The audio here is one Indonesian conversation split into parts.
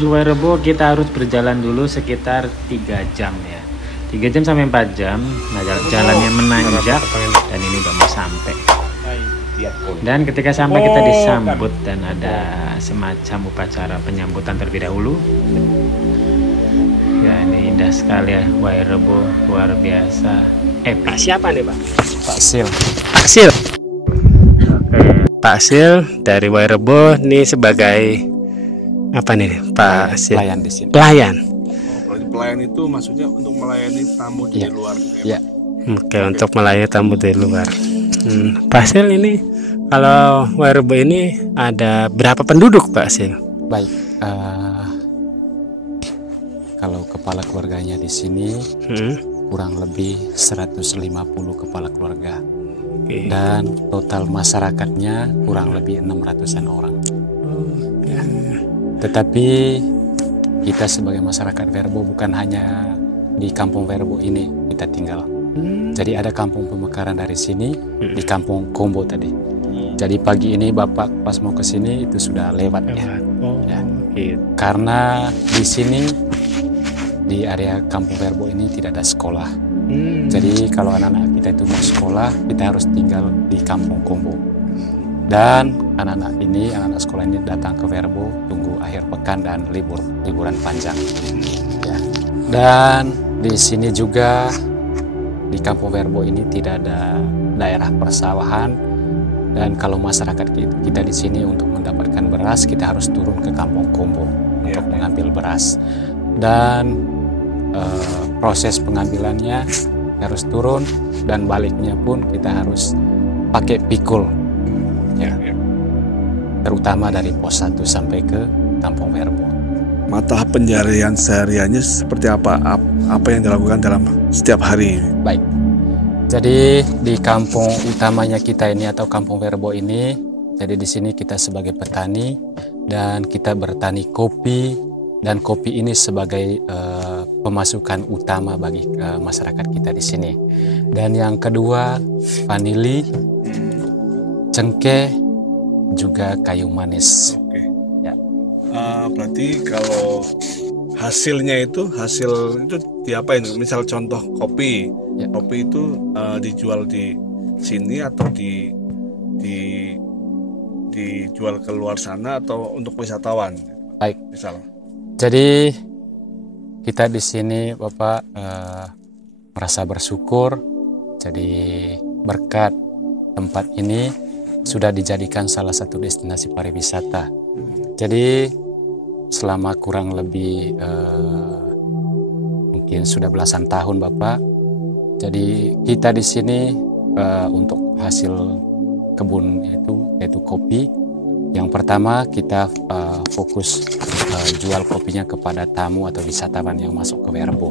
menuju Wairebo kita harus berjalan dulu sekitar 3 jam ya. 3 jam sampai 4 jam. Nah, jalannya menanjak dan ini udah mau sampai. Dan ketika sampai kita disambut dan ada semacam upacara penyambutan terlebih dahulu. Ya, ini indah sekali ya, Wairebo, luar biasa. Pak siapa nih Pak? Pak Sil. Pak Sil. Oke, Pak Sil dari Wairebo nih sebagai apa nih Pak Sil? Pelayan di sini. Pelayan. Pelayan itu maksudnya untuk melayani tamu dari luar. Ya. Oke, untuk melayani tamu dari luar. Pak Sil, ini kalau Wairebo ini ada berapa penduduk Pak Sil? Baik. Kalau kepala keluarganya di sini kurang lebih 150 kepala keluarga. Oke. Dan total masyarakatnya kurang lebih 600-an orang. Ya. Tetapi kita sebagai masyarakat Wairebo bukan hanya di kampung Wairebo ini kita tinggal. Jadi ada kampung pemekaran dari sini di kampung Kombo tadi. Jadi pagi ini Bapak pas mau ke sini itu sudah lewat ya. Ya. Gitu. Karena di sini di area kampung Wairebo ini tidak ada sekolah. Jadi kalau anak-anak kita itu mau sekolah, kita harus tinggal di kampung Kombo. Dan anak-anak sekolah ini datang ke Wairebo tunggu akhir pekan dan liburan panjang. Ya. Dan di sini juga di kampung Wairebo ini tidak ada daerah persawahan. Dan kalau masyarakat kita di sini untuk mendapatkan beras, kita harus turun ke kampung Kombo untuk mengambil beras. Dan proses pengambilannya harus turun dan baliknya pun kita harus pakai pikul ya. Terutama dari pos 1 sampai ke kampung Wairebo. Mata pencarian sehariannya seperti apa? Apa yang dilakukan dalam setiap hari? Baik. Jadi di kampung utamanya kita ini atau kampung Wairebo ini, jadi di sini kita sebagai petani dan kita bertani kopi. Dan kopi ini sebagai pemasukan utama bagi masyarakat kita di sini. Dan yang kedua, vanili, cengkeh, juga kayu manis. Oke. Ya. Berarti kalau hasil itu diapain? Misal contoh kopi, Ya. kopi itu dijual di sini atau dijual ke luar sana atau untuk wisatawan? Baik. Misal. Jadi kita di sini Bapak merasa bersyukur. Jadi berkat tempat ini sudah dijadikan salah satu destinasi pariwisata. Jadi selama kurang lebih mungkin sudah belasan tahun Bapak. Jadi kita di sini untuk hasil kebun yaitu kopi. Yang pertama kita fokus jual kopinya kepada tamu atau wisatawan yang masuk ke Wairebo.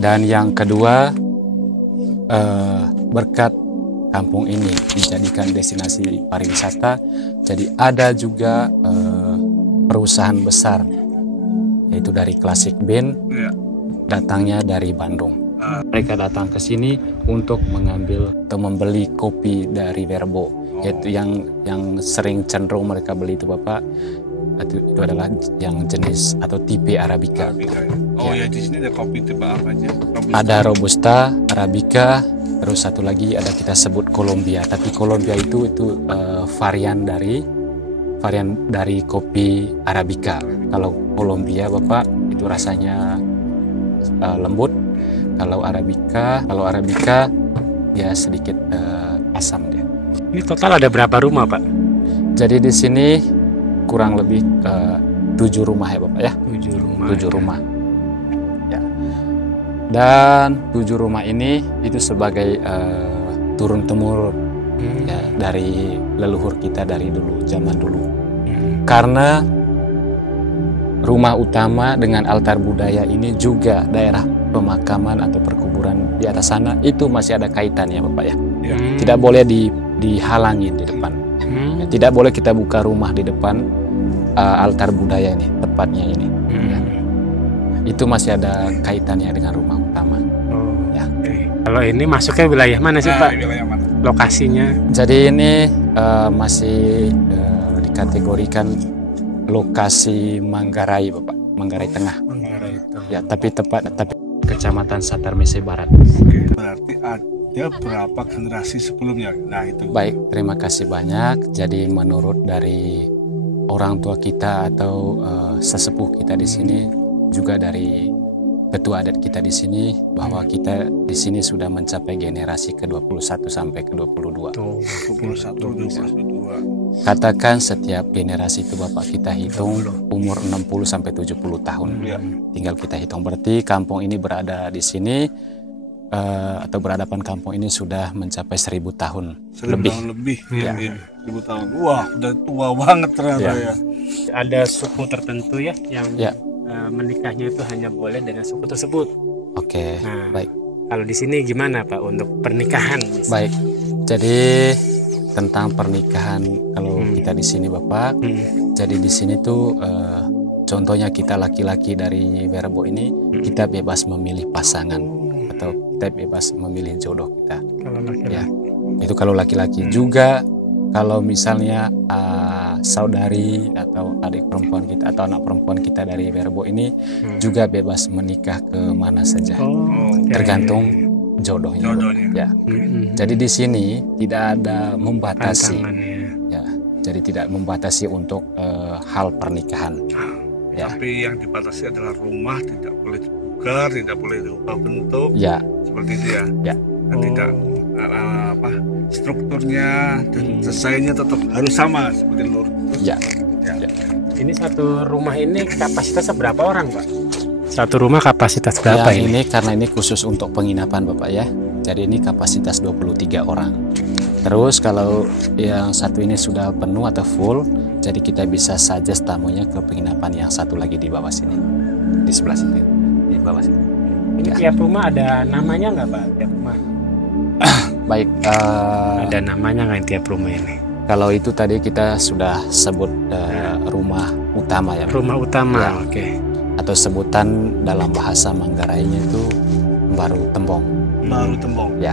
Dan yang kedua, berkat kampung ini dijadikan destinasi pariwisata, jadi ada juga perusahaan besar yaitu dari Classic Bean, datangnya dari Bandung. Mereka datang ke sini untuk mengambil atau membeli kopi dari Wairebo. Yaitu yang sering cenderung mereka beli itu Bapak, itu adalah yang jenis atau tipe Arabica. Ya, di sini ada kopi tipe apa aja? Ada Robusta, Arabica, terus satu lagi ada kita sebut Colombia. Tapi Colombia itu varian dari kopi Arabica. Kalau Colombia Bapak itu rasanya lembut. Kalau Arabica ya sedikit asam dia. Ini total ada berapa rumah Pak? Jadi di sini kurang lebih 7 rumah ya Bapak ya. 7 rumah. 7 rumah. Ya. Dan 7 rumah ini itu sebagai turun temurun ya, dari leluhur kita dari dulu, zaman dulu. Karena rumah utama dengan altar budaya ini juga daerah pemakaman atau perkuburan di atas sana itu masih ada kaitannya Bapak ya. Tidak boleh dihalangi di depan. Ya, tidak boleh kita buka rumah di depan altar budaya ini, tepatnya ini. Ya. Itu masih ada kaitannya dengan rumah utama. Ya. Kalau ini masuknya wilayah mana sih Pak? Wilayah mana? Lokasinya? Jadi ini masih dikategorikan lokasi Manggarai, Bapak, Manggarai Tengah. Manggarai itu. Ya, tapi Kecamatan Satarmese Barat. Oke, berarti ada berapa generasi sebelumnya? Nah itu. Baik, terima kasih banyak. Jadi menurut dari orang tua kita atau sesepuh kita di sini, juga dari ketua adat kita di sini, bahwa kita di sini sudah mencapai generasi ke-21 sampai ke-22. 21, 22. Katakan setiap generasi itu Bapak kita hitung umur 60 sampai 70 tahun. Ya. Tinggal kita hitung, berarti kampung ini berada di sini atau berhadapan kampung ini sudah mencapai 1000 tahun 1000 lebih. tahun lebih. Ya. Ya. 1000 tahun. Wah, udah tua banget ternyata Ya. ya. Ada suku tertentu ya yang Ya. menikahnya itu hanya boleh dengan suku tersebut. Oke, Nah, baik. kalau di sini gimana Pak untuk pernikahan? Baik. Jadi tentang pernikahan kalau kita di sini Bapak, jadi di sini tuh contohnya kita laki-laki dari Werebo ini, kita bebas memilih pasangan atau kita bebas memilih jodoh kita. Kalau laki-laki. Ya, itu kalau laki-laki. Juga kalau misalnya saudari atau adik perempuan kita atau anak perempuan kita dari Werebo ini juga bebas menikah ke mana saja, oke. tergantung jodohnya. Jodohnya. Ya. Jadi di sini tidak ada membatasi. Tantangannya. Ya, jadi tidak membatasi untuk hal pernikahan. Ya. Tapi yang dibatasi adalah rumah tidak boleh dibuka, tidak boleh diubah bentuk, Ya, seperti itu ya. Ya. Dan tidak apa strukturnya dan desainnya tetap harus sama seperti lur. ya. Ya. Ini satu rumah ini kapasitasnya berapa orang Pak? Satu rumah kapasitas berapa Yang ini? ini karena ini khusus untuk penginapan Bapak ya. Jadi ini kapasitas 23 orang. Terus kalau yang satu ini sudah penuh atau full, jadi kita bisa saja tamunya ke penginapan yang satu lagi di bawah sini. Di sebelah situ. Di bawah sini. Ini Ya. tiap rumah ada namanya nggak Pak? Tiap rumah Baik, ada namanya nggak yang tiap rumah ini? kalau itu tadi kita sudah sebut rumah utama ya. Rumah utama, Ya. oke. Atau sebutan dalam bahasa Manggarainya itu baru tembong. Baru tembong. Ya,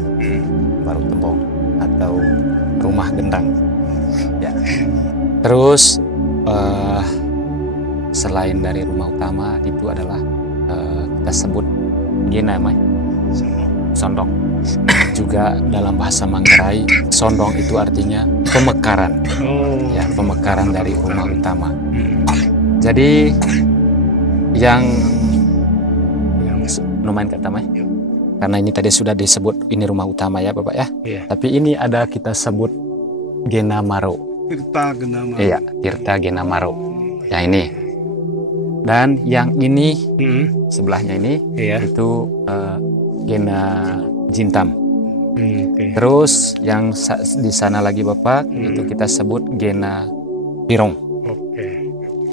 baru tembong atau rumah gendang. Ya. Terus selain dari rumah utama itu adalah kita sebut gena, sondong. Juga dalam bahasa Manggarai, sondong itu artinya pemekaran. Oh, Ya, pemekaran dari rumah utama. Jadi yang lumayan kata Mai, karena ini tadi sudah disebut ini rumah utama ya Bapak ya. iya. Tapi ini ada kita sebut Gena Maro. Tirta Genama. Iya, Tirta Gena Maro. Ya ini. Dan yang ini sebelahnya ini Iya. itu Gena Jintam. Oke. Terus yang di sana lagi Bapak itu kita sebut Gena Pirong. Oke.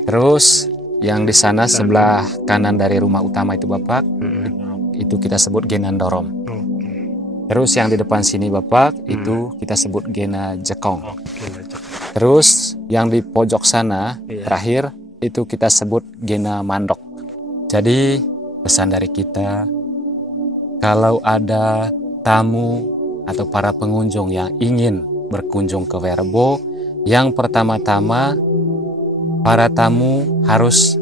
Terus yang di sana sebelah kanan dari rumah utama itu Bapak, itu kita sebut Gena Dorom. Oke. Terus yang di depan sini Bapak, itu kita sebut Gena Jekong. Oke. Terus yang di pojok sana, Iya. terakhir, itu kita sebut Gena Mandok. Jadi pesan dari kita, kalau ada tamu atau para pengunjung yang ingin berkunjung ke Werebo, yang pertama-tama para tamu harus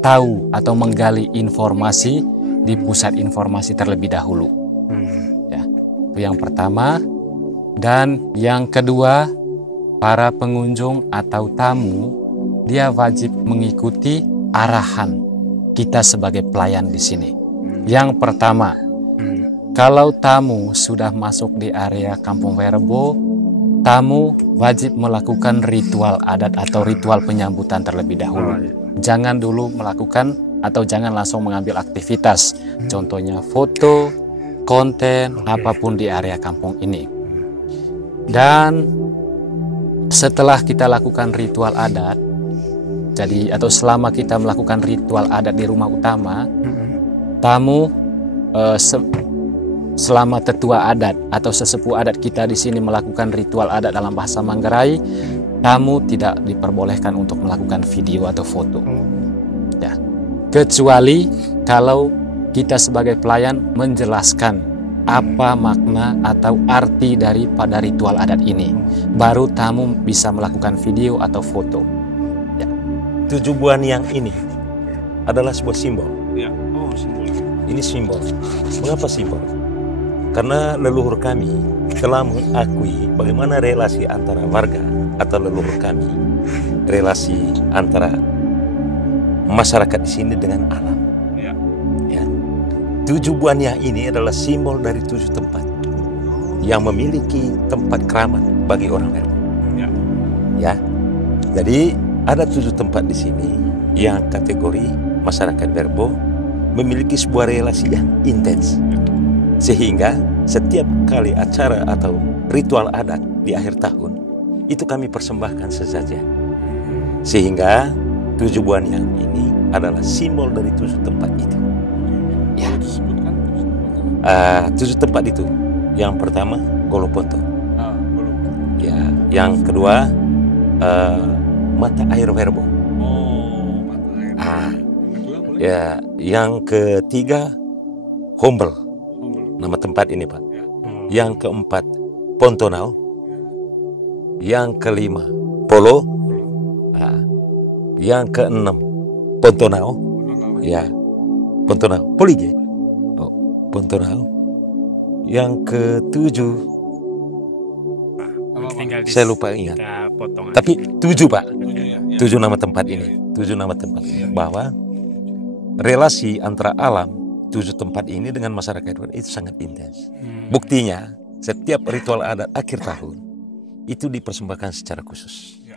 tahu atau menggali informasi di pusat informasi terlebih dahulu. Ya, itu yang pertama. Dan yang kedua, para pengunjung atau tamu dia wajib mengikuti arahan kita sebagai pelayan di sini. Yang pertama, kalau tamu sudah masuk di area Kampung Werebo, tamu wajib melakukan ritual adat atau ritual penyambutan terlebih dahulu. Jangan dulu melakukan atau jangan langsung mengambil aktivitas. Contohnya foto, konten, apapun di area kampung ini. Dan setelah kita lakukan ritual adat, jadi atau selama kita melakukan ritual adat di rumah utama, tamu selama tetua adat atau sesepuh adat kita di sini melakukan ritual adat dalam bahasa Manggarai, tamu tidak diperbolehkan untuk melakukan video atau foto. Ya. Kecuali kalau kita sebagai pelayan menjelaskan apa makna atau arti daripada ritual adat ini, baru tamu bisa melakukan video atau foto. 7 buah niang ini adalah sebuah simbol. Ya. Oh, simbol. Ini simbol. Mengapa simbol? Karena leluhur kami telah mengakui bagaimana relasi antara warga atau leluhur kami, relasi antara masyarakat di sini dengan alam. Ya. Ya. 7 buah niang ini adalah simbol dari 7 tempat yang memiliki tempat keramat bagi orang Werbo. Ya. Ya. Jadi ada 7 tempat di sini yang kategori masyarakat Werbo memiliki sebuah relasi yang intens. Sehingga setiap kali acara atau ritual adat di akhir tahun itu kami persembahkan sesajen. Sehingga 7 buah niang ini adalah simbol dari 7 tempat itu. Ya. 7 tempat itu. Yang pertama Goloponto. Ya. Yang kedua Mata Air Werbo. Oh, mata air. Kedua boleh? Ya. Yang ketiga Hombel. Nama tempat ini, Pak. Ya. Yang keempat Pontonau. Yang kelima Polo. Yang keenam Pontonau. Ya, Pontonau. Polige. Oh, Pontonau. Yang ketujuh Tinggal saya lupa ingat. kita potong aja. Tapi 7, Pak. Ya. 7 nama tempat ini. 7 nama tempat ini. Bahwa relasi antara alam 7 tempat ini dengan masyarakat itu sangat intens. Buktinya setiap ritual adat akhir tahun itu dipersembahkan secara khusus. Ya.